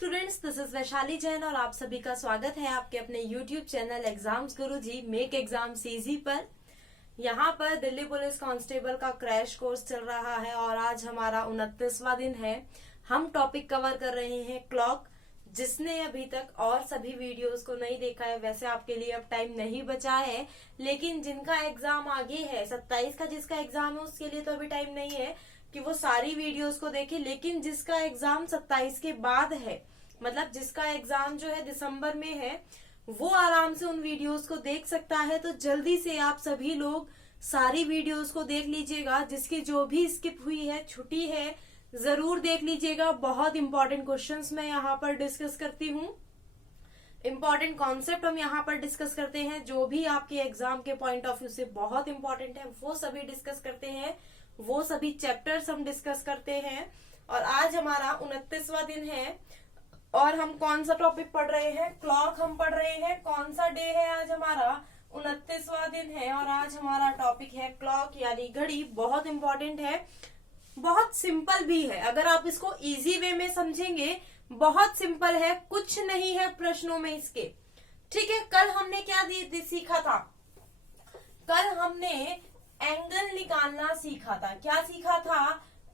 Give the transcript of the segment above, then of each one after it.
Students, this is Vaishali Jain और आप सभी का स्वागत है आपके अपने यूट्यूब चैनल एग्जाम्स गुरुजी मेक एग्जाम इजी पर। यहाँ पर दिल्ली पुलिस कांस्टेबल का क्रैश कोर्स चल रहा है और आज हमारा 29वां दिन है। हम टॉपिक कवर कर रहे हैं क्लॉक। जिसने अभी तक और सभी वीडियोस को नहीं देखा है, वैसे आपके लिए अब टाइम नहीं बचा है, लेकिन जिनका एग्जाम आगे है 27 का जिसका एग्जाम है उसके लिए तो अभी टाइम नहीं है कि वो सारी वीडियोस को देखे। लेकिन जिसका एग्जाम 27 के बाद है, मतलब जिसका एग्जाम जो है दिसंबर में है, वो आराम से उन वीडियोस को देख सकता है। तो जल्दी से आप सभी लोग सारी वीडियोस को देख लीजिएगा। जिसकी जो भी स्किप हुई है, छुट्टी है, जरूर देख लीजिएगा। बहुत इंपॉर्टेंट क्वेश्चंस मैं यहाँ पर डिस्कस करती हूँ, इंपॉर्टेंट कॉन्सेप्ट हम यहाँ पर डिस्कस करते हैं। जो भी आपके एग्जाम के पॉइंट ऑफ व्यू से बहुत इंपॉर्टेंट है वो सभी डिस्कस करते हैं, वो सभी चैप्टर्स हम डिस्कस करते हैं। और आज हमारा 29वां दिन है और हम कौन सा टॉपिक पढ़ रहे हैं? क्लॉक हम पढ़ रहे हैं। कौन सा डे है आज? हमारा 29वां दिन है और आज हमारा टॉपिक है क्लॉक यानी घड़ी। बहुत इंपॉर्टेंट है, बहुत सिंपल भी है। अगर आप इसको इजी वे में समझेंगे, बहुत सिंपल है, कुछ नहीं है प्रश्नों में इसके। ठीक है, कल हमने क्या सीखा था? कल हमने एंगल निकालना सीखा था। क्या सीखा था?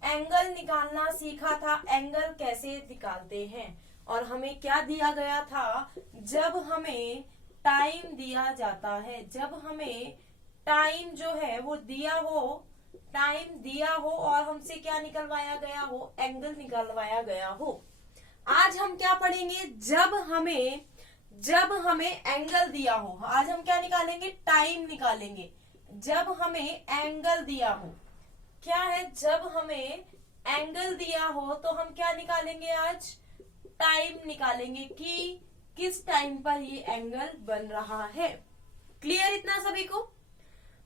एंगल निकालना सीखा था। एंगल कैसे निकालते हैं। और हमें क्या दिया गया था? जब हमें टाइम दिया जाता है, जब हमें टाइम जो है वो दिया हो, टाइम दिया हो और हमसे क्या निकलवाया गया हो? एंगल निकलवाया गया हो। आज हम क्या पढ़ेंगे? जब हमें एंगल दिया हो। आज हम क्या निकालेंगे? टाइम निकालेंगे। जब हमें एंगल दिया हो, क्या है? जब हमें एंगल दिया हो तो हम क्या निकालेंगे? आज टाइम निकालेंगे कि किस टाइम पर ये एंगल बन रहा है। क्लियर इतना सभी को?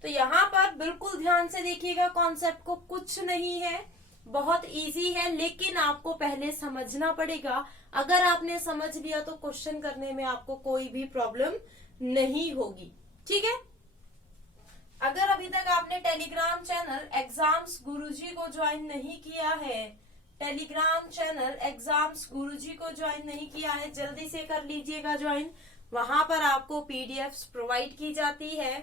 तो यहाँ पर बिल्कुल ध्यान से देखिएगा कॉन्सेप्ट को। कुछ नहीं है, बहुत इजी है, लेकिन आपको पहले समझना पड़ेगा। अगर आपने समझ लिया तो क्वेश्चन करने में आपको कोई भी प्रॉब्लम नहीं होगी। ठीक है, अगर अभी तक आपने टेलीग्राम चैनल एग्जाम्स गुरुजी को ज्वाइन नहीं किया है, टेलीग्राम चैनल एग्जाम्स गुरुजी को ज्वाइन नहीं किया है, जल्दी से कर लीजिएगा ज्वाइन। वहां पर आपको पीडीएफ्स प्रोवाइड की जाती है।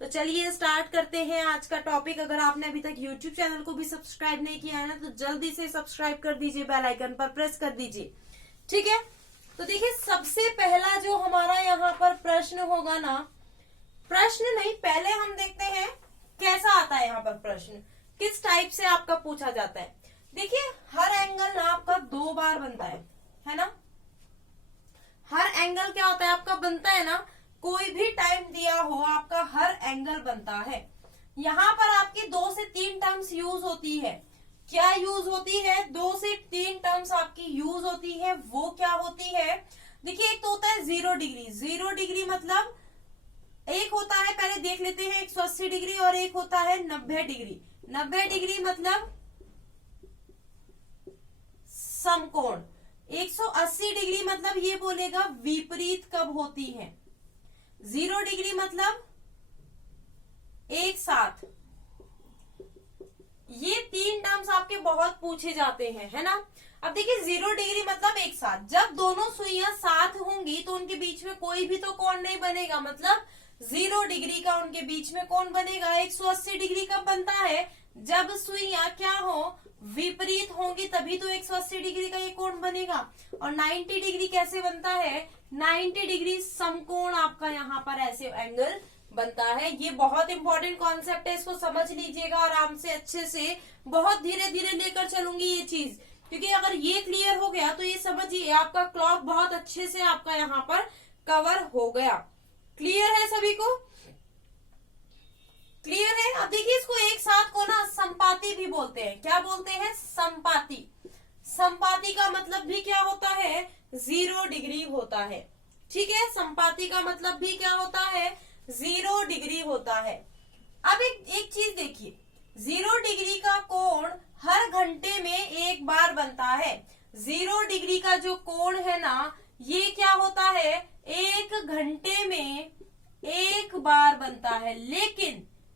तो चलिए स्टार्ट करते हैं आज का टॉपिक। अगर आपने अभी तक यूट्यूब चैनल को भी सब्सक्राइब नहीं किया है ना, तो जल्दी से सब्सक्राइब कर दीजिए, बेल आइकन पर प्रेस कर दीजिए। ठीक है, तो देखिए सबसे पहला जो हमारा यहाँ पर प्रश्न होगा ना, प्रश्न नहीं, पहले हम देखते हैं कैसा आता है यहाँ पर प्रश्न, किस टाइप से आपका पूछा जाता है। देखिए हर एंगल ना आपका 2 बार बनता है ना। हर एंगल क्या होता है आपका? बनता है ना। कोई भी टाइम दिया हो आपका हर एंगल बनता है। यहाँ पर आपकी 2 से 3 टर्म्स यूज होती है। क्या यूज होती है? 2 से 3 टर्म्स आपकी यूज होती है। वो क्या होती है? देखिए एक तो होता है 0 डिग्री। 0 डिग्री मतलब एक होता है, पहले देख लेते हैं, 180 डिग्री और एक होता है 90 डिग्री। 90 डिग्री मतलब समकोण। 180 डिग्री मतलब ये बोलेगा विपरीत कब होती है। 0 डिग्री मतलब एक साथ। ये 3 टर्म्स आपके बहुत पूछे जाते हैं, है ना। अब देखिए 0 डिग्री मतलब एक साथ। जब दोनों सुइयां साथ होंगी तो उनके बीच में कोई भी तो कोण नहीं बनेगा। मतलब 0 डिग्री का उनके बीच में कोण बनेगा। 180 डिग्री कब बनता है? जब सुइयां क्या हो? विपरीत होंगी, तभी तो 180 डिग्री का ये कोण बनेगा। और 90 डिग्री कैसे बनता है? 90 डिग्री समकोण आपका यहाँ पर ऐसे एंगल बनता है। ये बहुत इंपॉर्टेंट कॉन्सेप्ट है, इसको समझ लीजिएगा आराम से, अच्छे से। बहुत धीरे धीरे लेकर चलूंगी ये चीज, क्योंकि अगर ये क्लियर हो गया तो ये समझिए आपका क्लॉक बहुत अच्छे से आपका यहाँ पर कवर हो गया। क्लियर है सभी को? क्लियर है? अब देखिए इसको एक साथ को ना संपाती भी बोलते हैं। क्या बोलते हैं? संपाती। संपाती का मतलब भी क्या होता है? 0 डिग्री होता है। ठीक है, संपाती का मतलब भी क्या होता है? 0 डिग्री होता है। अब एक चीज देखिए, 0 डिग्री का कोण हर घंटे में एक बार बनता है। 0 डिग्री का जो कोण है ना, ये क्या होता है? 1 घंटे में एक बार बनता है।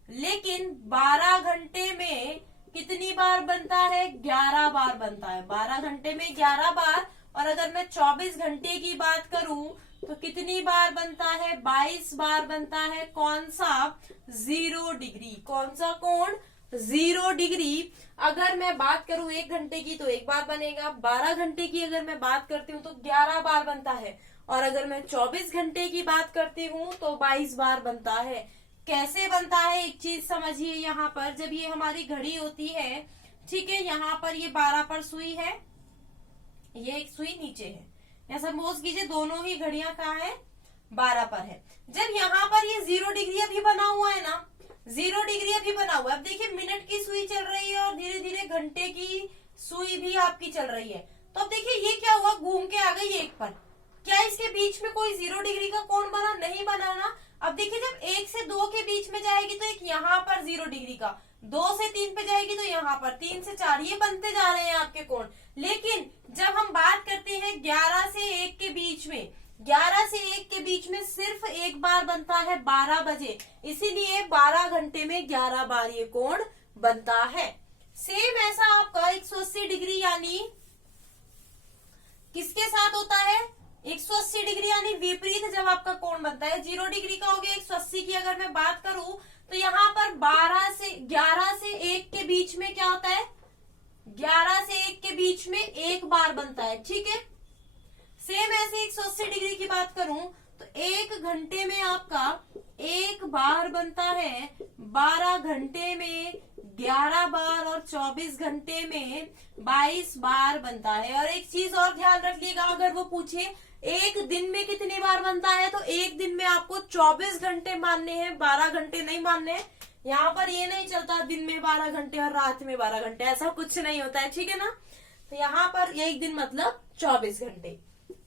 लेकिन 12 घंटे में कितनी बार बनता है? 11 बार बनता है। 12 घंटे में 11 बार और अगर मैं 24 घंटे की बात करूं तो कितनी बार बनता है, 22 बार बनता है। कौन सा, 0 डिग्री। कौन सा कोण, 0 डिग्री। अगर मैं बात करूं 1 घंटे की तो 1 बार बनेगा, 12 घंटे की अगर मैं बात करती हूँ तो 11 बार बनता है, और अगर मैं 24 घंटे की बात करती हूँ तो 22 बार बनता है। कैसे बनता है, एक चीज समझिए। यहाँ पर जब ये हमारी घड़ी होती है, ठीक है, यहाँ पर ये 12 पर सुई है, ये एक सुई नीचे है, या सपोज कीजिए दोनों ही घड़ियां कहाँ है, 12 पर है। जब यहाँ पर ये 0 डिग्री अभी बना हुआ है ना, 0 डिग्री अभी बना हुआ है। अब देखिए मिनट की सुई चल रही है और धीरे धीरे घंटे की सुई भी आपकी चल रही है। तो अब देखिए ये क्या हुआ, घूम के आ गई 1 पर। क्या इसके बीच में कोई 0 डिग्री का कोण बना, नहीं बना ना। अब देखिए जब 1 से 2 के बीच में जाएगी तो एक यहाँ पर 0 डिग्री का, 2 से 3 पे जाएगी तो यहाँ पर, 3 से 4, ये बनते जा रहे हैं आपके कोण। लेकिन जब हम बात करते हैं 11 से 1 के बीच में, 11 से 1 के बीच में सिर्फ 1 बार बनता है, 12 बजे। इसीलिए 12 घंटे में 11 बार ये कोण बनता है। सेम ऐसा आपका 180 डिग्री यानी किसके साथ होता है, 180 डिग्री यानी विपरीत जब आपका कोण बनता है। 0 डिग्री का हो गया, 180 की अगर मैं बात करूं तो यहाँ पर 11 से 1 के बीच में क्या होता है, 11 से 1 के बीच में 1 बार बनता है, ठीक है। सेम ऐसे 180 डिग्री की बात करूं तो 1 घंटे में आपका 1 बार बनता है, 12 घंटे में 11 बार और 24 घंटे में 22 बार बनता है। और एक चीज और ध्यान रखिएगा, अगर वो पूछे एक दिन में कितनी बार बनता है तो एक दिन में आपको 24 घंटे मानने हैं, 12 घंटे नहीं मानने हैं। यहाँ पर ये नहीं चलता दिन में 12 घंटे और रात में 12 घंटे, ऐसा कुछ नहीं होता है, ठीक है ना। तो यहाँ पर एक दिन मतलब 24 घंटे,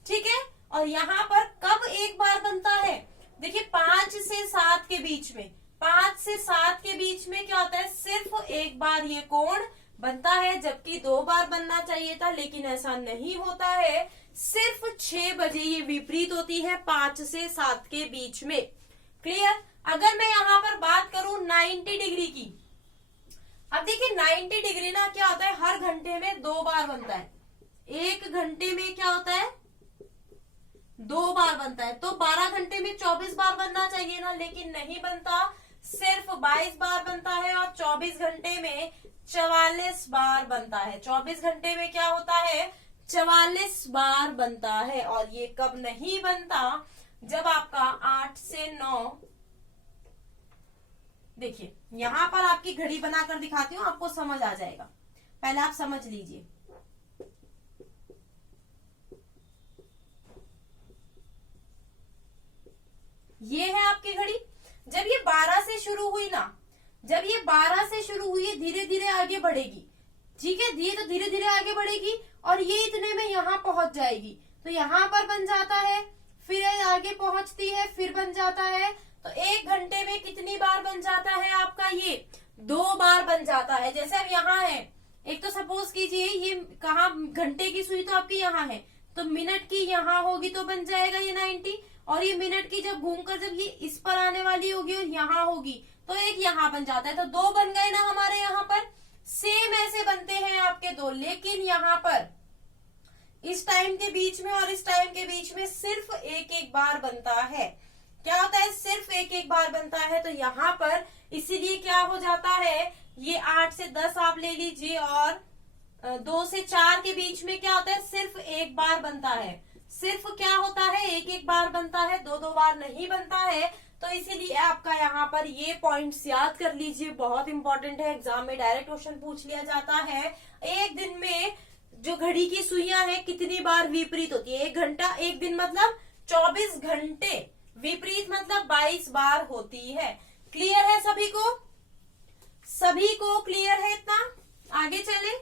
ठीक है। और यहाँ पर कब 1 बार बनता है, देखिए 5 से 7 के बीच में, 5 से 7 के बीच में क्या होता है, सिर्फ 1 बार ये कोण बनता है, जबकि 2 बार बनना चाहिए था, लेकिन ऐसा नहीं होता है। सिर्फ 6 बजे ये विपरीत होती है, 5 से 7 के बीच में। क्लियर। अगर मैं यहाँ पर बात करूं 90 डिग्री की, अब देखिए 90 डिग्री ना क्या होता है, हर घंटे में 2 बार बनता है। 1 घंटे में क्या होता है, 2 बार बनता है। तो 12 घंटे में 24 बार बनना चाहिए ना, लेकिन नहीं बनता, सिर्फ 22 बार बनता है। और 24 घंटे में 44 बार बनता है। 24 घंटे में क्या होता है, 44 बार बनता है। और ये कब नहीं बनता, जब आपका 8 से 9, देखिए यहां पर आपकी घड़ी बनाकर दिखाती हूँ, आपको समझ आ जाएगा, पहले आप समझ लीजिए। ये है आपकी घड़ी। जब ये 12 से शुरू हुई ना, जब ये 12 से शुरू हुई, धीरे धीरे आगे बढ़ेगी, ठीक है, तो धीरे धीरे आगे बढ़ेगी और ये इतने में यहाँ पहुंच जाएगी। तो यहाँ पर बन जाता है, फिर आगे पहुंचती है, फिर बन जाता है। तो 1 घंटे में कितनी बार बन जाता है आपका, ये 2 बार बन जाता है। जैसे अब यहाँ है, एक तो सपोज कीजिए ये कहाँ, घंटे की सुई तो आपकी यहाँ है, तो मिनट की यहाँ होगी तो बन जाएगा ये 90, और ये मिनट की जब घूमकर जब ये इस पर आने वाली होगी और यहाँ होगी तो एक यहाँ बन जाता है। तो 2 बन गए ना हमारे यहाँ पर। सेम ऐसे बनते हैं आपके 2, लेकिन यहाँ पर इस टाइम के बीच में और इस टाइम के बीच में सिर्फ 1-1 बार बनता है। क्या होता है, सिर्फ 1-1 बार बनता है। तो यहाँ पर इसीलिए क्या हो जाता है, ये 8 से 10 आप ले लीजिए, और 2 से 4 के बीच में क्या होता है, सिर्फ 1 बार बनता है। सिर्फ क्या होता है, 1-1 बार बनता है, 2-2 बार नहीं बनता है। तो इसीलिए आपका यहाँ पर ये पॉइंट्स याद कर लीजिए, बहुत इंपॉर्टेंट है, एग्जाम में डायरेक्ट क्वेश्चन पूछ लिया जाता है। एक दिन में जो घड़ी की सुइयां हैं कितनी बार विपरीत होती है, 1 घंटा, 1 दिन मतलब 24 घंटे, विपरीत मतलब 22 बार होती है। क्लियर है सभी को, सभी को क्लियर है इतना, आगे चले।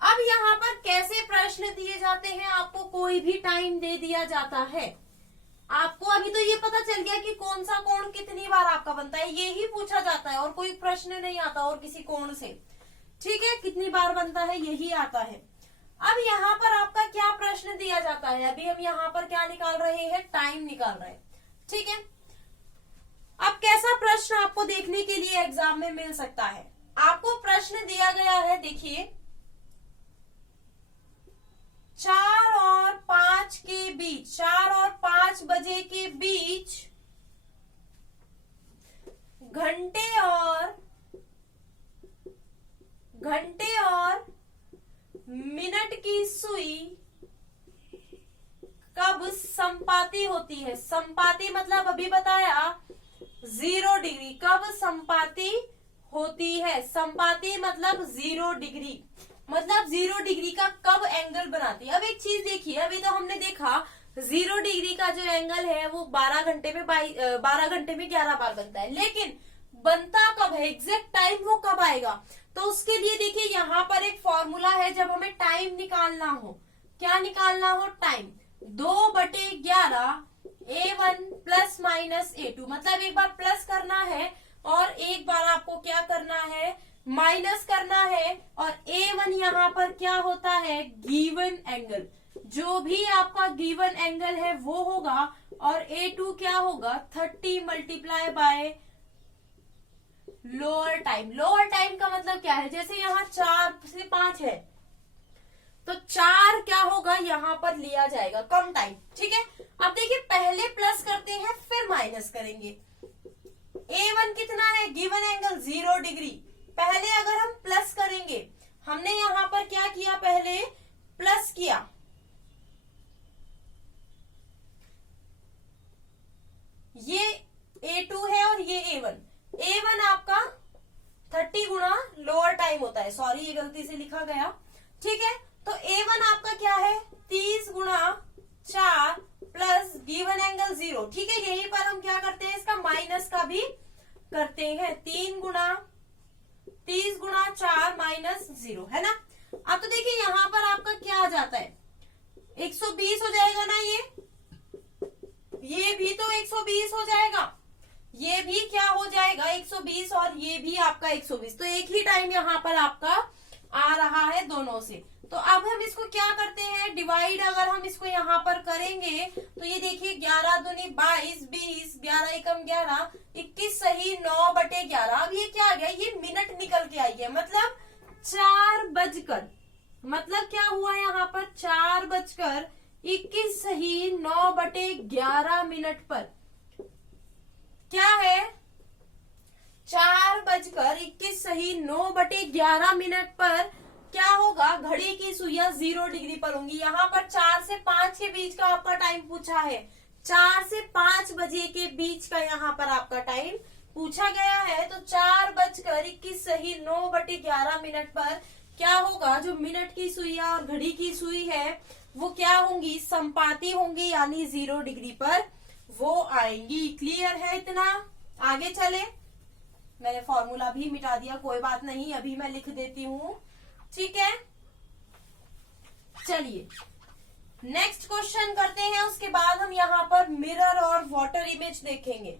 अब यहाँ पर कैसे प्रश्न दिए जाते हैं, आपको कोई भी टाइम दे दिया जाता है, आपको अभी तो ये पता चल गया कि कौन सा कोण कितनी बार आपका बनता है, ये ही पूछा जाता है और कोई प्रश्न नहीं आता और किसी कोण से, ठीक है, कितनी बार बनता है यही आता है। अब यहाँ पर आपका क्या प्रश्न दिया जाता है, अभी हम यहाँ पर क्या निकाल रहे हैं, टाइम निकाल रहे हैं, ठीक है। अब कैसा प्रश्न आपको देखने के लिए एग्जाम में मिल सकता है, आपको प्रश्न दिया गया है, देखिए की सुई कब संपाती होती है? संपाती मतलब अभी बताया 0 डिग्री। कब संपाती होती है? संपाती मतलब 0 डिग्री, मतलब 0 डिग्री का कब एंगल बनाती है। अब एक चीज देखिए, अभी तो हमने देखा 0 डिग्री का जो एंगल है वो 12 घंटे में 11 बार बनता है, लेकिन बनता कब है, एग्जैक्ट टाइम वो कब आएगा? तो उसके लिए देखिए यहाँ पर एक फॉर्मूला है। जब हमें टाइम निकालना हो, क्या निकालना हो? Time 2/11 A1 plus minus A2, मतलब एक बार प्लस करना है और एक बार आपको क्या करना है? माइनस करना है। और A1 यहाँ पर क्या होता है? Given angle. जो भी आपका गिवन एंगल है वो होगा, और A2 क्या होगा? 30 multiply by lower time. Lower time का मतलब क्या है? जैसे यहाँ 4 से 5 है तो 4 क्या होगा? यहाँ पर लिया जाएगा कम टाइम, ठीक है। अब देखिए पहले प्लस करते हैं फिर माइनस करेंगे। A1 कितना है? Given angle 0 degree. पहले अगर हम प्लस करेंगे, हमने यहाँ पर क्या किया? पहले प्लस किया, ये A2 है और ये A1। A1 आपका 30 गुणा लोअर टाइम होता है, सॉरी ये गलती से लिखा गया, ठीक है। तो A1 आपका क्या है? 30 गुणा 4 प्लस गिवन एंगल 0, ठीक है। यहीं पर हम क्या करते हैं? इसका माइनस का भी करते हैं। 30 गुणा 4 माइनस 0, है ना। अब तो देखिए यहाँ पर आपका क्या आ जाता है? 120 हो जाएगा ना। ये भी तो 120 हो जाएगा, ये भी क्या हो जाएगा? 120, और ये भी आपका 120। तो एक ही टाइम यहाँ पर आपका आ रहा है दोनों से। तो अब हम इसको क्या करते हैं? डिवाइड अगर हम इसको यहाँ पर करेंगे तो ये देखिए 11 दूनी 22, 20, 11 एकम 11, 21 सही 9/11। अब ये क्या आ गया? ये मिनट निकल के आई है, मतलब 4 बजकर, मतलब क्या हुआ यहाँ पर? 4:21 सही 9/11 मिनट पर क्या है? 4:21 सही 9/11 मिनट पर क्या होगा? घड़ी की सुइयां 0 डिग्री पर होंगी। यहाँ पर 4 से 5 के बीच का आपका टाइम पूछा है। 4 से 5 बजे के बीच का यहाँ पर आपका टाइम पूछा गया है। तो 4:21 सही 9/11 मिनट पर क्या होगा? जो मिनट की सुइयां और घड़ी की सुई है वो क्या होंगी? संपाती होंगी, यानी 0 डिग्री पर वो आएंगी। क्लियर है इतना? आगे चले। मैंने फॉर्मूला भी मिटा दिया, कोई बात नहीं, अभी मैं लिख देती हूँ, ठीक है। चलिए नेक्स्ट क्वेश्चन करते हैं, उसके बाद हम यहाँ पर मिरर और वाटर इमेज देखेंगे।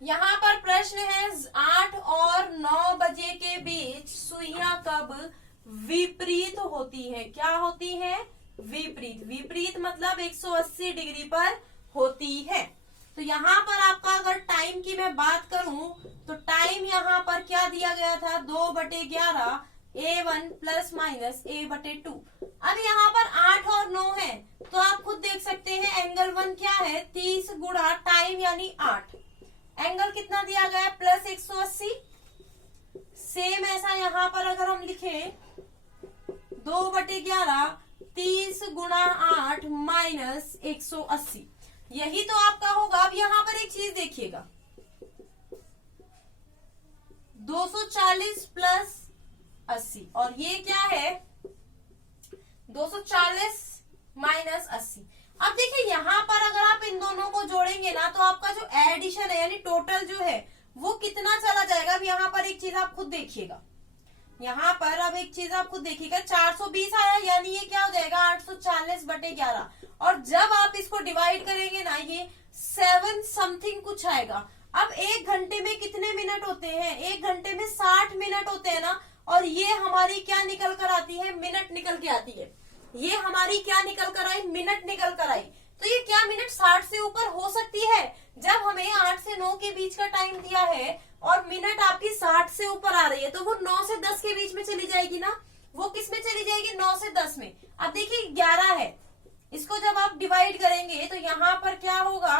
यहाँ पर प्रश्न है 8 और 9 बजे के बीच सुइयां कब विपरीत होती हैं? क्या होती हैं? विपरीत। विपरीत मतलब 180 डिग्री पर होती है। तो यहाँ पर आपका अगर टाइम की मैं बात करूं तो टाइम यहाँ पर क्या दिया गया था? 2/11 A1 प्लस माइनस A/2। अब यहाँ पर 8 और 9 है तो आप खुद देख सकते हैं एंगल 1 क्या है? 30 गुणा टाइम यानी 8। एंगल कितना दिया गया? प्लस 180। सेम ऐसा यहाँ पर अगर हम लिखे 2/11 30 गुणा 8 माइनस 180, यही तो आपका होगा। अब यहाँ पर एक चीज देखिएगा, 240 प्लस 80, और ये क्या है? 240 माइनस 80। अब देखिए यहाँ पर अगर आप इन दोनों को जोड़ेंगे ना तो आपका जो एडिशन है यानी टोटल जो है वो कितना चला जाएगा? अब यहाँ पर एक चीज आप खुद देखिएगा, यहाँ पर अब एक चीज आप खुद देखिएगा, 420 आया यानी ये क्या हो जाएगा? 840/11। और जब आप इसको डिवाइड करेंगे ना ये 7 समथिंग कुछ आएगा। अब 1 घंटे में कितने मिनट होते हैं? 1 घंटे में 60 मिनट होते हैं ना, और ये हमारी क्या निकल कर आती है? मिनट निकल के आती है। ये हमारी क्या निकल कर आई? मिनट निकल कर आई। तो ये क्या मिनट 60 से ऊपर हो सकती है? जब हमें 8 से 9 के बीच का टाइम दिया है और मिनट आपकी 60 से ऊपर आ रही है तो वो 9 से 10 के बीच में चली जाएगी ना। वो किस में चली जाएगी? 9 से 10 में। अब देखिए 11 है, इसको जब आप डिवाइड करेंगे तो यहाँ पर क्या होगा?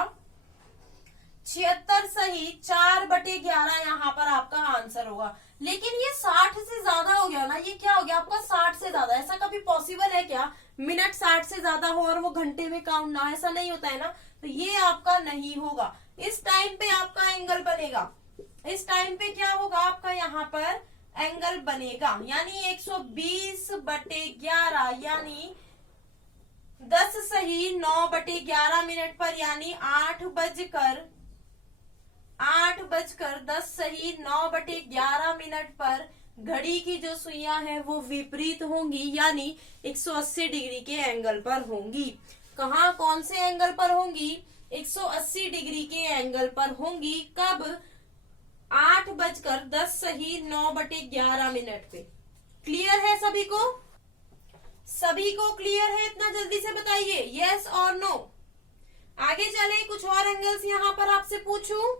76 सही 4/11 यहाँ पर आपका आंसर होगा। लेकिन ये 60 से ज्यादा हो गया ना, ये क्या हो गया आपका 60 से ज्यादा। ऐसा कभी पॉसिबल है क्या मिनट 60 से ज्यादा हो और वो घंटे में काउंट ना, ऐसा नहीं होता है ना। तो ये आपका नहीं होगा। इस टाइम पे आपका एंगल बनेगा, इस टाइम पे क्या होगा आपका यहाँ पर एंगल बनेगा, यानी 120/11 यानी 10 सही 9/11 मिनट पर, यानी 8 बजकर 10 सही 9/11 मिनट पर घड़ी की जो सुइयां हैं वो विपरीत होंगी, यानी 180 डिग्री के एंगल पर होंगी। कहाँ, कौन से एंगल पर होंगी? 180 डिग्री के एंगल पर होंगी। कब? 8 बजकर 10 सही 9/11 मिनट पे। क्लियर है सभी को? सभी को क्लियर है? इतना जल्दी से बताइए, यस और नो। आगे चले, कुछ और एंगल्स यहाँ पर आपसे पूछूं।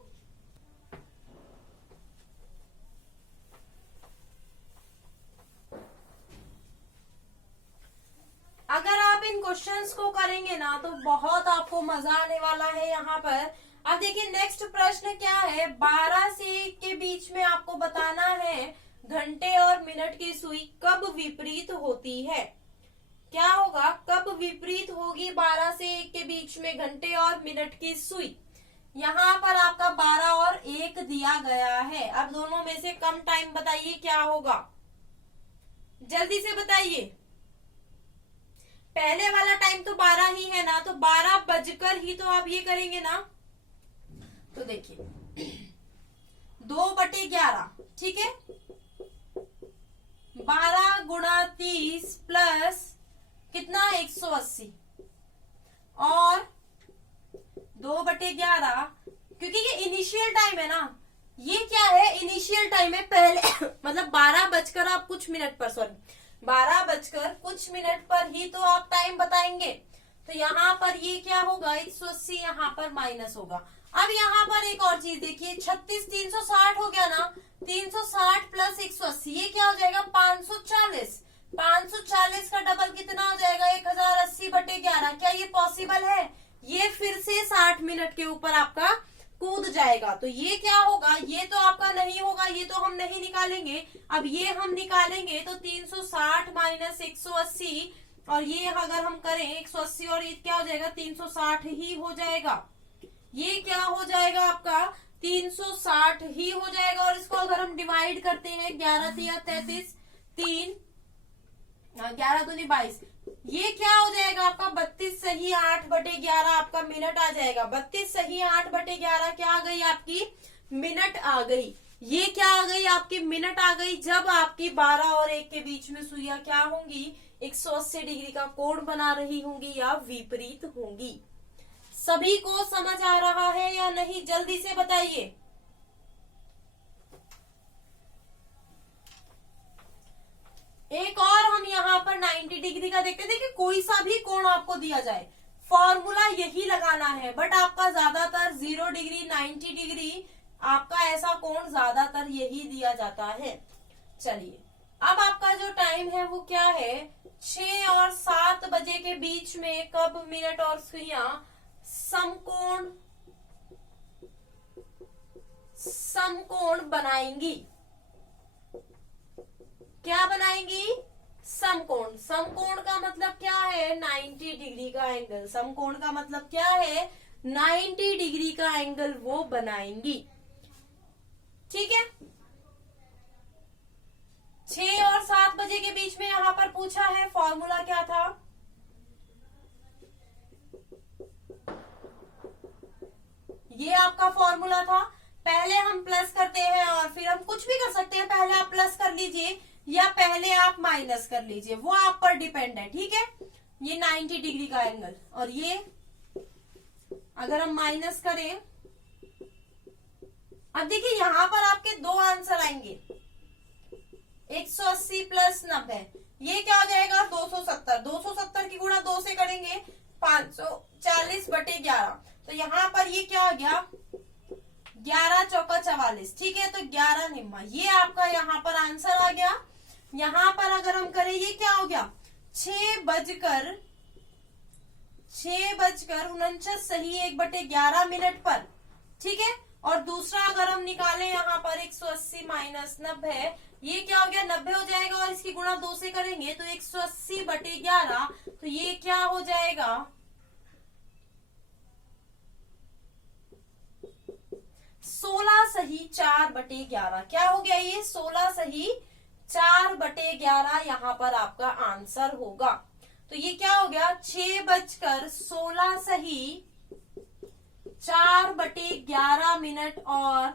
अगर आप इन क्वेश्चंस को करेंगे ना तो बहुत आपको मजा आने वाला है यहाँ पर। अब देखिए नेक्स्ट प्रश्न क्या है, 12 से 1 के बीच में आपको बताना है घंटे और मिनट की सुई कब विपरीत होती है। क्या होगा, कब विपरीत होगी 12 से 1 के बीच में घंटे और मिनट की सुई। यहाँ पर आपका 12 और 1 दिया गया है। अब दोनों में से कम टाइम बताइए क्या होगा, जल्दी से बताइए। पहले वाला टाइम तो 12 ही है ना, तो 12 बजकर ही तो आप ये करेंगे ना। तो देखिए 2/11, ठीक है, 12 गुणा 30 प्लस कितना 180 और 2/11, क्योंकि ये इनिशियल टाइम है ना, ये क्या है इनिशियल टाइम है पहले मतलब 12 बजकर आप कुछ मिनट पर, सॉरी 12 बजकर कुछ मिनट पर ही तो आप टाइम बताएंगे। तो यहाँ पर ये क्या होगा 180 यहाँ पर माइनस होगा। अब यहाँ पर एक और चीज देखिए, 36 360 हो गया ना, 360 प्लस 180 ये क्या हो जाएगा 540। 540 का डबल कितना हो जाएगा 1080/11। क्या ये पॉसिबल है? ये फिर से 60 मिनट के ऊपर आपका कूद जाएगा। तो ये क्या होगा, ये तो आपका नहीं होगा, ये तो हम नहीं निकालेंगे। अब ये हम निकालेंगे तो 360 माइनस 180, और ये अगर हम करें 180 और ये क्या हो जाएगा 360 ही हो जाएगा। ये क्या हो जाएगा आपका 360 ही हो जाएगा। और इसको अगर हम डिवाइड करते हैं 11 तिया 33, 3 11 दूनी 22, ये क्या हो जाएगा आपका 32 सही 8/11 आपका मिनट आ जाएगा। 32 सही 8/11 क्या आ गई आपकी मिनट आ गई। ये क्या आ गई आपकी मिनट आ गई, जब आपकी 12 और 1 के बीच में सुइयां क्या होंगी 180 डिग्री का कोण बना रही होंगी या विपरीत होंगी। सभी को समझ आ रहा है या नहीं, जल्दी से बताइए। एक और हम यहाँ पर 90 डिग्री का देखते हैं। देखिए कोई सा भी कोण आपको दिया जाए फॉर्मूला यही लगाना है, बट आपका ज्यादातर 0 डिग्री 90 डिग्री आपका ऐसा कोण ज्यादातर यही दिया जाता है। चलिए अब आपका जो टाइम है वो क्या है, 6 और 7 बजे के बीच में कब मिनट और सुइयां समकोण बनाएंगी। क्या बनाएंगी? समकोण। समकोण का मतलब क्या है 90 डिग्री का एंगल। समकोण का मतलब क्या है 90 डिग्री का एंगल वो बनाएंगी। ठीक है, 6 और 7 बजे के बीच में यहां पर पूछा है, फॉर्मूला क्या था, ये आपका फॉर्मूला था। पहले हम प्लस करते हैं और फिर हम कुछ भी कर सकते हैं, पहले आप प्लस कर लीजिए या पहले आप माइनस कर लीजिए, वो आप पर डिपेंड है। ठीक है, ये 90 डिग्री का एंगल, और ये अगर हम माइनस करें, अब देखिए यहां पर आपके दो आंसर आएंगे, 180 प्लस 90, ये क्या हो जाएगा 270। 270 की गुणा 2 से करेंगे 540/11। तो यहाँ पर ये क्या हो गया 11 चौका 44। ठीक है, तो 11 निम्मा, ये आपका यहाँ पर आंसर आ गया। यहाँ पर अगर हम करें ये क्या हो गया 6 बजकर 49 सही 1/11 मिनट पर। ठीक है, और दूसरा अगर हम निकालें यहाँ पर 180 माइनस 90, ये क्या हो गया 90 हो जाएगा और इसकी गुणा 2 से करेंगे तो 180/11, तो ये क्या हो जाएगा 16 सही 4/11। क्या हो गया ये 16 सही 4/11 यहाँ पर आपका आंसर होगा। तो ये क्या हो गया 6:16 सही 4/11 और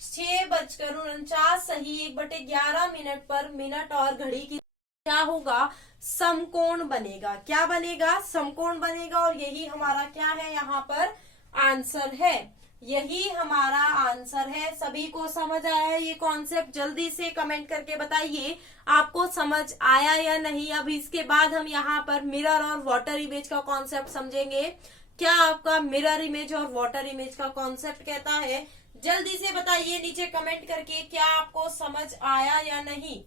6:49 सही 1/11 पर मिनट और घड़ी की क्या होगा समकोण बनेगा। क्या बनेगा समकोण बनेगा और यही हमारा क्या है यहाँ पर आंसर है। यही हमारा आंसर है। सभी को समझ आया है ये कॉन्सेप्ट? जल्दी से कमेंट करके बताइए आपको समझ आया या नहीं। अब इसके बाद हम यहाँ पर मिरर और वाटर इमेज का कॉन्सेप्ट समझेंगे। क्या आपका मिरर इमेज और वाटर इमेज का कॉन्सेप्ट कहता है? जल्दी से बताइए नीचे कमेंट करके क्या आपको समझ आया या नहीं।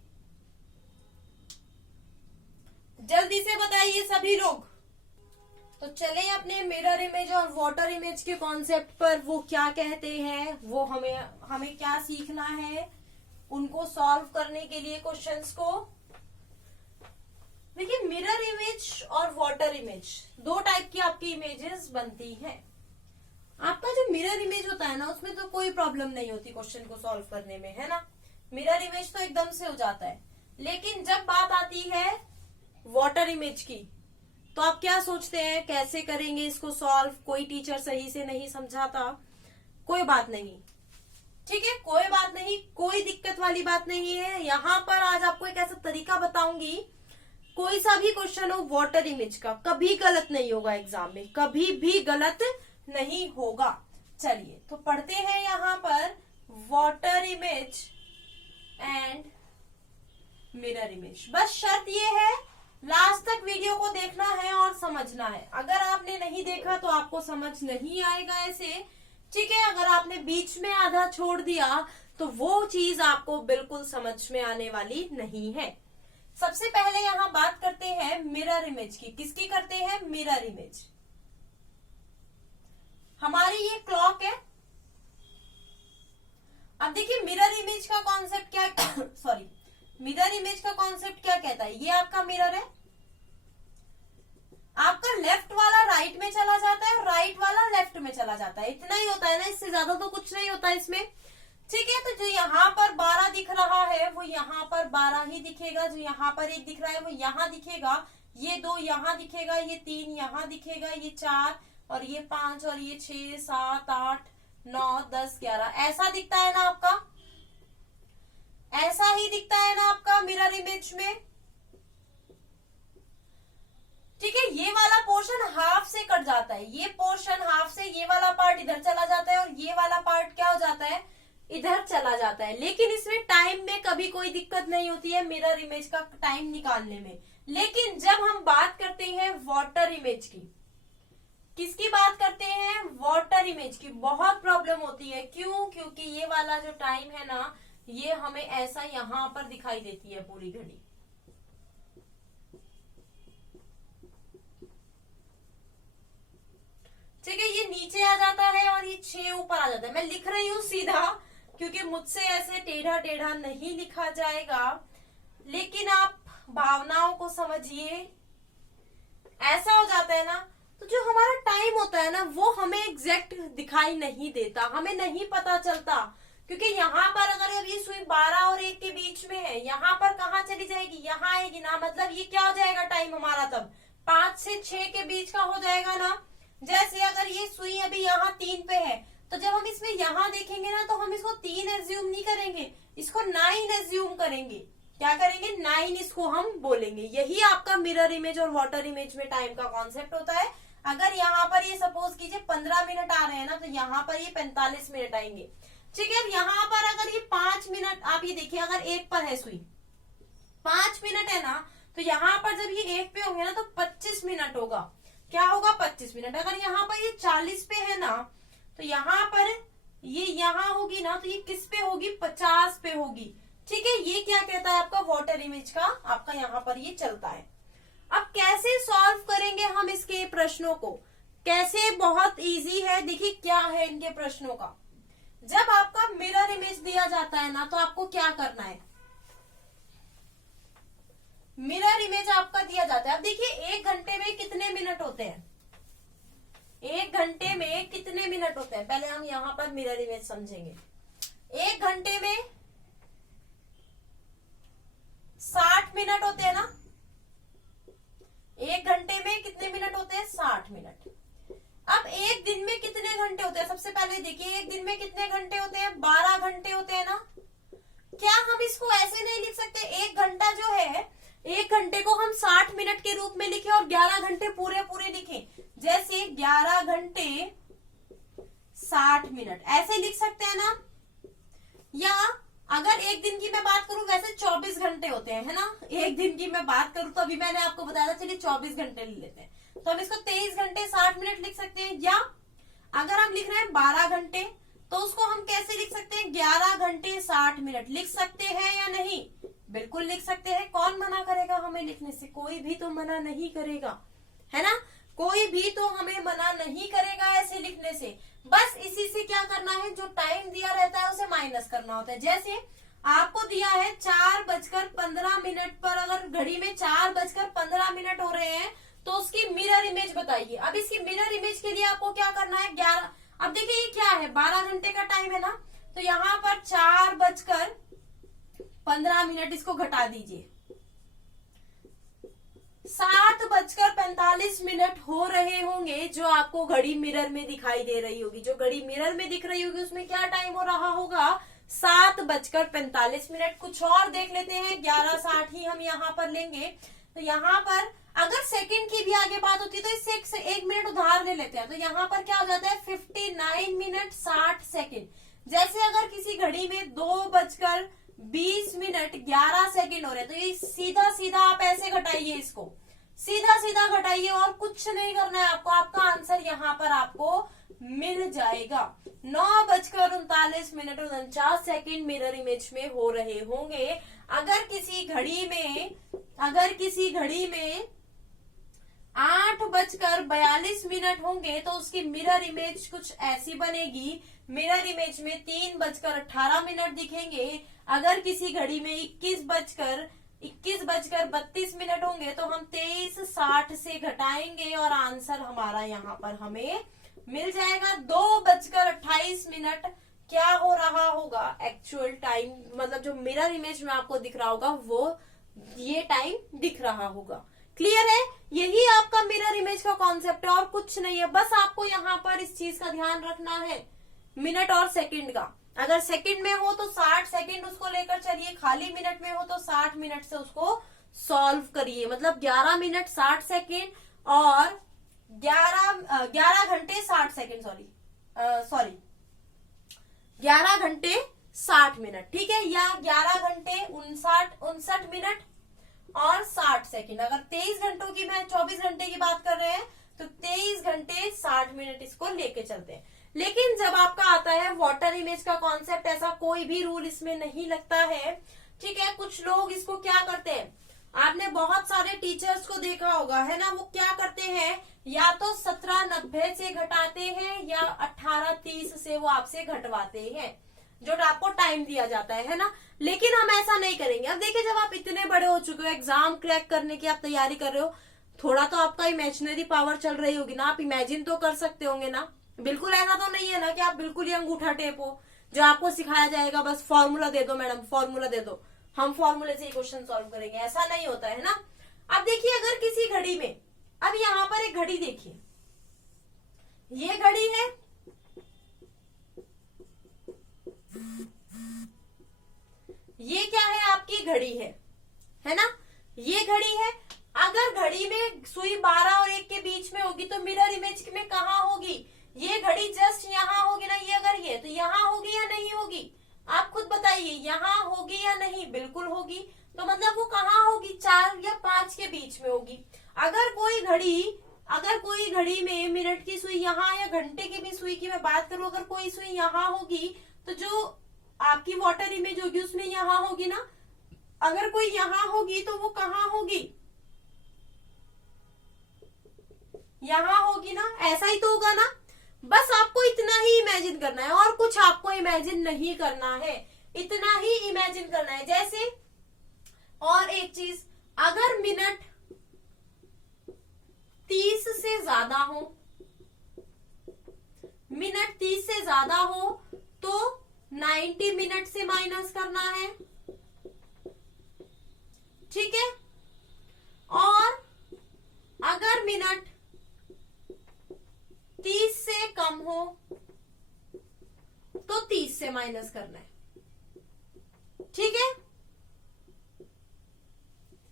जल्दी से बताइए सभी लोग। तो चले अपने मिरर इमेज और वाटर इमेज के कॉन्सेप्ट पर। वो क्या कहते हैं, वो हमें क्या सीखना है उनको सॉल्व करने के लिए क्वेश्चंस को। देखिए मिरर इमेज और वाटर इमेज दो टाइप की आपकी इमेजेस बनती हैं। आपका जो मिरर इमेज होता है ना उसमें तो कोई प्रॉब्लम नहीं होती क्वेश्चन को सॉल्व करने में, है ना। मिरर इमेज तो एकदम से हो जाता है। लेकिन जब बात आती है वाटर इमेज की तो आप क्या सोचते हैं कैसे करेंगे इसको सॉल्व। कोई टीचर सही से नहीं समझाता, कोई बात नहीं, ठीक है, कोई बात नहीं, कोई दिक्कत वाली बात नहीं है। यहाँ पर आज आपको एक ऐसा तरीका बताऊंगी, कोई सा भी क्वेश्चन हो वाटर इमेज का कभी गलत नहीं होगा एग्जाम में, कभी भी गलत नहीं होगा। चलिए तो पढ़ते हैं यहाँ पर water image and mirror image. बस शर्त ये है लास्ट तक वीडियो को देखना है और समझना है। अगर आपने नहीं देखा तो आपको समझ नहीं आएगा ऐसे, ठीक है। अगर आपने बीच में आधा छोड़ दिया तो वो चीज आपको बिल्कुल समझ में आने वाली नहीं है। सबसे पहले यहाँ बात करते हैं मिरर इमेज की। किसकी करते हैं? Mirror image. हमारी ये क्लॉक है। अब देखिए मिरर इमेज का कॉन्सेप्ट क्या सॉरी मिरर इमेज का कॉन्सेप्ट क्या कहता है। ये आपका मिरर है, आपका लेफ्ट वाला राइट में चला जाता है और राइट वाला लेफ्ट में चला जाता है। इतना ही होता है ना, इससे ज्यादा तो कुछ नहीं होता इसमें, ठीक है। तो जो यहाँ पर 12 दिख रहा है वो यहाँ पर 12 ही दिखेगा। जो यहाँ पर 1 दिख रहा है वो यहाँ दिखेगा, ये 2 यहाँ दिखेगा, ये 3 यहाँ दिखेगा, ये 4 और ये 5 और ये 6 7 8 9 10 11 ऐसा दिखता है ना आपका, ऐसा ही दिखता है ना आपका मिरर इमेज में, ठीक है। ये वाला पोर्शन हाफ से कट जाता है, ये पोर्शन हाफ से, ये वाला पार्ट इधर चला जाता है और ये वाला पार्ट क्या हो जाता है इधर चला जाता है। लेकिन इसमें टाइम में कभी कोई दिक्कत नहीं होती है मिरर इमेज का टाइम निकालने में। लेकिन जब हम बात करते हैं वाटर इमेज की, किसकी बात करते हैं? वाटर इमेज की, बहुत प्रॉब्लम होती है। क्यों? क्योंकि ये वाला जो टाइम है ना ये हमें ऐसा यहाँ पर दिखाई देती है पूरी घड़ी, ठीक है। ये नीचे आ जाता है और ये 6 ऊपर आ जाता है। मैं लिख रही हूँ सीधा क्योंकि मुझसे ऐसे टेढ़ा टेढ़ा नहीं लिखा जाएगा, लेकिन आप भावनाओं को समझिए। ऐसा हो जाता है ना, तो जो हमारा टाइम होता है ना वो हमें एग्जैक्ट दिखाई नहीं देता, हमें नहीं पता चलता। क्योंकि यहाँ पर अगर अब ये सुई 12 और 1 के बीच में है, यहाँ पर कहाँ चली जाएगी? यहाँ आएगी ना, मतलब ये क्या हो जाएगा टाइम हमारा तब 5 से 6 के बीच का हो जाएगा ना। जैसे अगर ये सुई अभी यहाँ 3 पे है तो जब हम इसमें यहाँ देखेंगे ना तो हम इसको 3 एज्यूम नहीं करेंगे, इसको 9 एज्यूम करेंगे। क्या करेंगे? 9 इसको हम बोलेंगे। यही आपका मिरर इमेज और वाटर इमेज में टाइम का कॉन्सेप्ट होता है। अगर यहाँ पर ये सपोज कीजिए 15 मिनट आ रहे हैं ना तो यहाँ पर ये 45 मिनट आएंगे, ठीक है। यहाँ पर अगर ये 5 मिनट, आप ये देखिए अगर 1 पर है सुई 5 मिनट है ना, तो यहाँ पर जब ये 1 पे होंगे ना तो 25 मिनट होगा। क्या होगा? 25 मिनट। अगर यहाँ पर ये 40 पे है ना तो यहाँ पर ये यहाँ होगी ना तो ये किस पे होगी? 50 पे होगी, ठीक है। ये क्या कहता है आपका वाटर इमेज का, आपका यहाँ पर ये चलता है। अब कैसे सॉल्व करेंगे हम इसके प्रश्नों को? कैसे? बहुत इजी है। देखिए क्या है इनके प्रश्नों का। जब आपका मिरर इमेज दिया जाता है ना, तो आपको क्या करना है, मिरर इमेज आपका दिया जाता है। अब देखिए 1 घंटे में कितने मिनट होते हैं, 1 घंटे में कितने मिनट होते हैं, पहले हम यहां पर मिरर इमेज समझेंगे। 1 घंटे में 60 मिनट होते हैं ना, 1 घंटे में कितने मिनट होते हैं, 60 मिनट। अब एक दिन में कितने घंटे होते हैं, सबसे पहले देखिए एक दिन में कितने घंटे होते हैं, 12 घंटे होते हैं ना। क्या हम इसको ऐसे नहीं लिख सकते, 1 घंटा जो है, 1 घंटे को हम 60 मिनट के रूप में लिखे और 11 घंटे पूरे पूरे लिखे, जैसे 11 घंटे 60 मिनट, ऐसे लिख सकते हैं ना। या अगर एक दिन की मैं बात करूं, वैसे 24 घंटे होते हैं, है ना, एक दिन की मैं बात करूं तो अभी मैंने आपको बताया था, चलिए 24 घंटे ले लेते हैं, तो हम इसको 23 घंटे 60 मिनट लिख सकते हैं। या अगर हम लिख रहे हैं 12 घंटे, तो उसको हम कैसे लिख सकते हैं, 11 घंटे 60 मिनट लिख सकते हैं या नहीं, बिल्कुल लिख सकते हैं। कौन मना करेगा हमें लिखने से, कोई भी तो मना नहीं करेगा, है ना, कोई भी तो हमें मना नहीं करेगा ऐसे लिखने से। बस इसी से क्या करना है, जो टाइम दिया रहता है उसे माइनस करना होता है। जैसे आपको दिया है 4:15 पर, अगर घड़ी में 4:15 हो रहे हैं, तो उसकी मिरर इमेज बताइए। अब इसकी मिरर इमेज के लिए आपको क्या करना है, 11, अब देखिए ये क्या है, 12 घंटे का टाइम है ना, तो यहाँ पर 4:15, इसको घटा दीजिए, 7:45 हो रहे होंगे, जो आपको घड़ी मिरर में दिखाई दे रही होगी। जो घड़ी मिरर में दिख रही होगी उसमें क्या टाइम हो रहा होगा, 7:45। कुछ और देख लेते हैं, 11:60 ही हम यहाँ पर लेंगे। तो यहाँ पर अगर सेकंड की भी आगे बात होती है तो इससे 1 मिनट उधार ले लेते हैं, तो यहाँ पर क्या हो जाता है, 59 मिनट 60 सेकंड। जैसे अगर किसी घड़ी में 2:20 11 सेकंड हो रहे हैं, तो ये सीधा सीधा आप ऐसे घटाइए, इसको सीधा सीधा घटाइए और कुछ नहीं करना है आपको, आपका आंसर यहाँ पर आपको मिल जाएगा। 9:39 और 49 मिरर इमेज में हो रहे होंगे। अगर किसी घड़ी में 8:42 होंगे, तो उसकी मिरर इमेज कुछ ऐसी बनेगी। मिरर इमेज में 3:18 दिखेंगे। अगर किसी घड़ी में 21:32 होंगे, तो हम 23:60 से घटाएंगे और आंसर हमारा यहाँ पर हमें मिल जाएगा 2:28। क्या हो रहा होगा, एक्चुअल टाइम, मतलब जो मिरर इमेज में आपको दिख रहा होगा वो ये टाइम दिख रहा होगा। क्लियर है, यही आपका मिरर इमेज का कॉन्सेप्ट है और कुछ नहीं है। बस आपको यहाँ पर इस चीज का ध्यान रखना है, मिनट और सेकंड का। अगर सेकंड में हो तो 60 सेकंड उसको लेकर चलिए, खाली मिनट में हो तो 60 मिनट से उसको सॉल्व करिए। मतलब 11 मिनट 60 सेकंड और 11 घंटे 60 सेकंड, सॉरी 11 घंटे 60 मिनट, ठीक है, या 11 घंटे 59 मिनट और 60 सेकंड। अगर 23 घंटों की, मैं 24 घंटे की बात कर रहे हैं, तो 23 घंटे 60 मिनट इसको लेके चलते हैं। लेकिन जब आपका आता है वाटर इमेज का कॉन्सेप्ट, ऐसा कोई भी रूल इसमें नहीं लगता है, ठीक है। कुछ लोग इसको क्या करते हैं, आपने बहुत सारे टीचर्स को देखा होगा, है ना, वो क्या करते हैं, या तो 17:90 से घटाते हैं या 18:30 से वो आपसे घटवाते हैं, जो आपको टाइम दिया जाता है ना। लेकिन हम ऐसा नहीं करेंगे। अब देखिए, जब आप इतने बड़े हो चुके हो, एग्जाम क्रैक करने की आप तैयारी कर रहे हो, थोड़ा तो आपका इमेजिनरी पावर चल रही होगी ना, आप इमेजिन तो कर सकते होंगे ना। बिल्कुल ऐसा तो नहीं है ना कि आप बिल्कुल ही अंगूठा टेप हो, जो आपको सिखाया जाएगा बस फॉर्मूला दे दो मैडम, फॉर्मूला दे दो, हम फॉर्मूले से ही क्वेश्चन सॉल्व करेंगे, ऐसा नहीं होता है ना। अब देखिए, अगर किसी घड़ी में, अब यहाँ पर एक घड़ी देखिए, ये घड़ी है, ये क्या है, आपकी घड़ी है ना, ये घड़ी है। अगर घड़ी में सुई 12 और 1 के बीच में होगी, तो मिरर इमेज में कहाँ होगी, ये घड़ी जस्ट यहाँ होगी ना, ये अगर ये, तो यहाँ होगी या नहीं होगी, आप खुद बताइए, यहाँ होगी या नहीं, बिल्कुल होगी। तो मतलब वो कहाँ होगी, 4 या 5 के बीच में होगी। अगर कोई घड़ी में मिनट की सुई यहाँ, या घंटे की भी सुई की मैं बात करूं, अगर कोई सुई यहाँ होगी, तो जो आपकी वाटर इमेज होगी उसमें यहाँ होगी ना। अगर कोई यहाँ होगी तो वो कहाँ होगी, यहाँ होगी ना, ऐसा ही तो होगा ना। बस आपको इतना ही इमेजिन करना है और कुछ आपको इमेजिन नहीं करना है, इतना ही इमेजिन करना है। जैसे और एक चीज, अगर मिनट 30 से ज्यादा हो, मिनट 30 से ज्यादा हो तो 90 मिनट से माइनस करना है, ठीक है। और अगर मिनट 30 से कम हो तो 30 से माइनस करना है, ठीक है।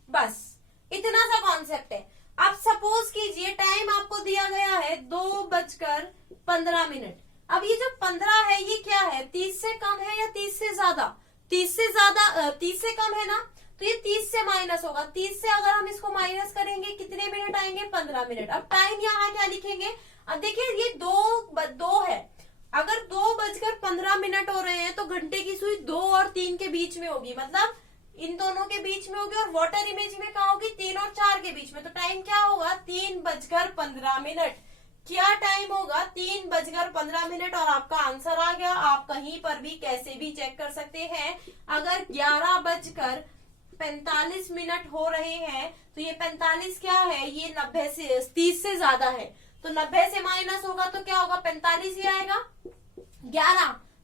बस इतना सा कॉन्सेप्ट है। अब सपोज कीजिए टाइम आपको दिया गया है 2:15। अब ये जो 15 है ये क्या है, 30 से कम है या 30 से ज्यादा? 30 से ज्यादा, 30 से कम है ना, तो ये 30 से माइनस होगा। 30 से अगर हम इसको माइनस करेंगे कितने मिनट आएंगे, 15 मिनट। अब टाइम यहाँ क्या लिखेंगे, अब देखिए ये दो है, अगर 2:15 हो रहे हैं तो घंटे की सुई 2 और 3 के बीच में होगी, मतलब इन दोनों के बीच में होगी। और वाटर इमेज में कहा होगी 3 और 4 के बीच में, तो टाइम क्या होगा, 3:15। क्या टाइम होगा, 3:15। और आपका आंसर आ गया। आप कहीं पर भी कैसे भी चेक कर सकते हैं। अगर 11:45 हो रहे हैं तो ये 45 क्या है, ये 90 से 30 से ज्यादा है, तो 90 से माइनस होगा तो क्या होगा, 45 ही आएगा।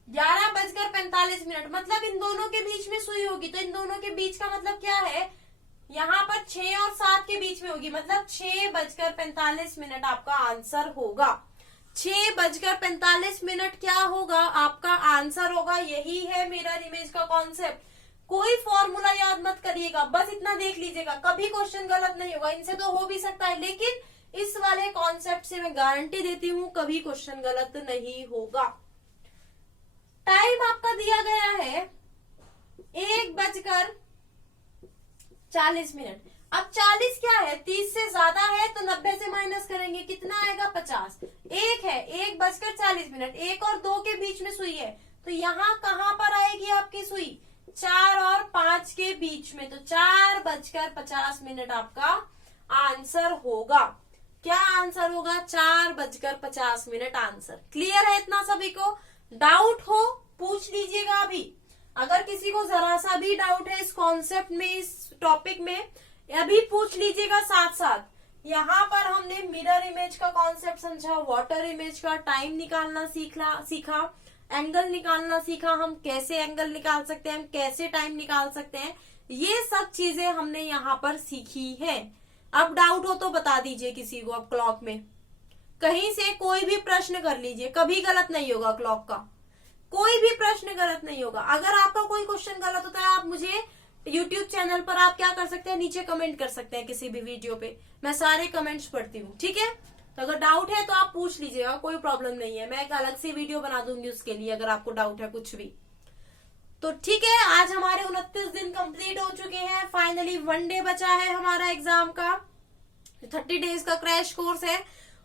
11:45, मतलब इन दोनों के बीच में सुई होगी, तो इन दोनों के बीच का मतलब क्या है, यहाँ पर 6 और 7 के बीच में होगी, मतलब 6:45 आपका आंसर होगा। 6:45 क्या होगा, आपका आंसर होगा। यही है मिरर इमेज का कॉन्सेप्ट। कोई फॉर्मूला याद मत करिएगा, बस इतना देख लीजिएगा, कभी क्वेश्चन गलत नहीं होगा। इनसे तो हो भी सकता है, लेकिन इस वाले कॉन्सेप्ट से मैं गारंटी देती हूँ कभी क्वेश्चन गलत नहीं होगा। टाइम आपका दिया गया है 1:40। अब 40 क्या है, 30 से ज्यादा है तो 90 से माइनस करेंगे, कितना आएगा, 50। एक है 1:40, 1 और 2 के बीच में सुई है, तो यहाँ कहाँ पर आएगी आपकी सुई, 4 और 5 के बीच में, तो 4:50 आपका आंसर होगा। क्या आंसर होगा, 4:50 आंसर। क्लियर है इतना सभी को? डाउट हो पूछ लीजिएगा अभी। अगर किसी को जरा सा भी डाउट है इस कॉन्सेप्ट में, इस टॉपिक में, अभी पूछ लीजिएगा साथ साथ। यहाँ पर हमने मिरर इमेज का कॉन्सेप्ट समझा, वाटर इमेज का टाइम निकालना सीखा, एंगल निकालना सीखा, हम कैसे एंगल निकाल सकते हैं, हम कैसे टाइम निकाल सकते हैं, ये सब चीजें हमने यहाँ पर सीखी है। अब डाउट हो तो बता दीजिए किसी को। अब क्लॉक में कहीं से कोई भी प्रश्न कर लीजिए, कभी गलत नहीं होगा, क्लॉक का कोई भी प्रश्न गलत नहीं होगा। अगर आपका कोई क्वेश्चन गलत होता है, आप मुझे YouTube चैनल पर आप क्या कर सकते हैं, नीचे कमेंट कर सकते हैं किसी भी वीडियो पे, मैं सारे कमेंट्स पढ़ती हूँ, ठीक है। तो अगर डाउट है तो आप पूछ लीजिएगा, कोई प्रॉब्लम नहीं है, मैं एक अलग से वीडियो बना दूंगी उसके लिए, अगर आपको डाउट है कुछ भी तो। ठीक है, आज हमारे 29 दिन कंप्लीट हो चुके हैं। फाइनली 1 डे बचा है हमारा एग्जाम का। 30 डेज का क्रैश कोर्स है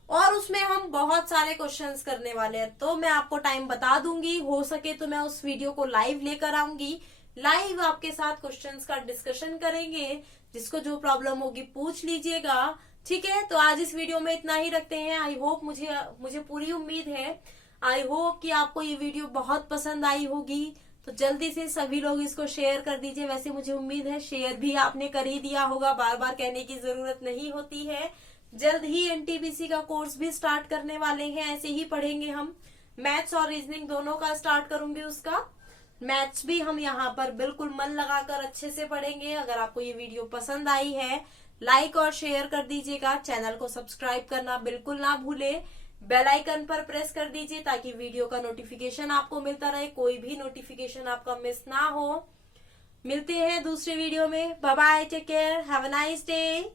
और उसमें हम बहुत सारे क्वेश्चंस करने वाले हैं, तो मैं आपको टाइम बता दूंगी। हो सके तो मैं उस वीडियो को लाइव लेकर आऊंगी, लाइव आपके साथ क्वेश्चंस का डिस्कशन करेंगे। जिसको जो प्रॉब्लम होगी पूछ लीजिएगा, ठीक है। तो आज इस वीडियो में इतना ही रखते हैं। आई होप, मुझे पूरी उम्मीद है, आई होप कि आपको ये वीडियो बहुत पसंद आई होगी। तो जल्दी से सभी लोग इसको शेयर कर दीजिए। वैसे मुझे उम्मीद है शेयर भी आपने कर ही दिया होगा, बार बार कहने की जरूरत नहीं होती है। जल्द ही एनटीपीसी का कोर्स भी स्टार्ट करने वाले हैं, ऐसे ही पढ़ेंगे हम। मैथ्स और रीजनिंग दोनों का स्टार्ट करूंगी उसका। मैथ्स भी हम यहाँ पर बिल्कुल मन लगाकर अच्छे से पढ़ेंगे। अगर आपको ये वीडियो पसंद आई है, लाइक और शेयर कर दीजिएगा। चैनल को सब्सक्राइब करना बिल्कुल ना भूले, बेल आइकन पर प्रेस कर दीजिए ताकि वीडियो का नोटिफिकेशन आपको मिलता रहे, कोई भी नोटिफिकेशन आपका मिस ना हो। मिलते हैं दूसरे वीडियो में। Bye bye, take care, have a nice day.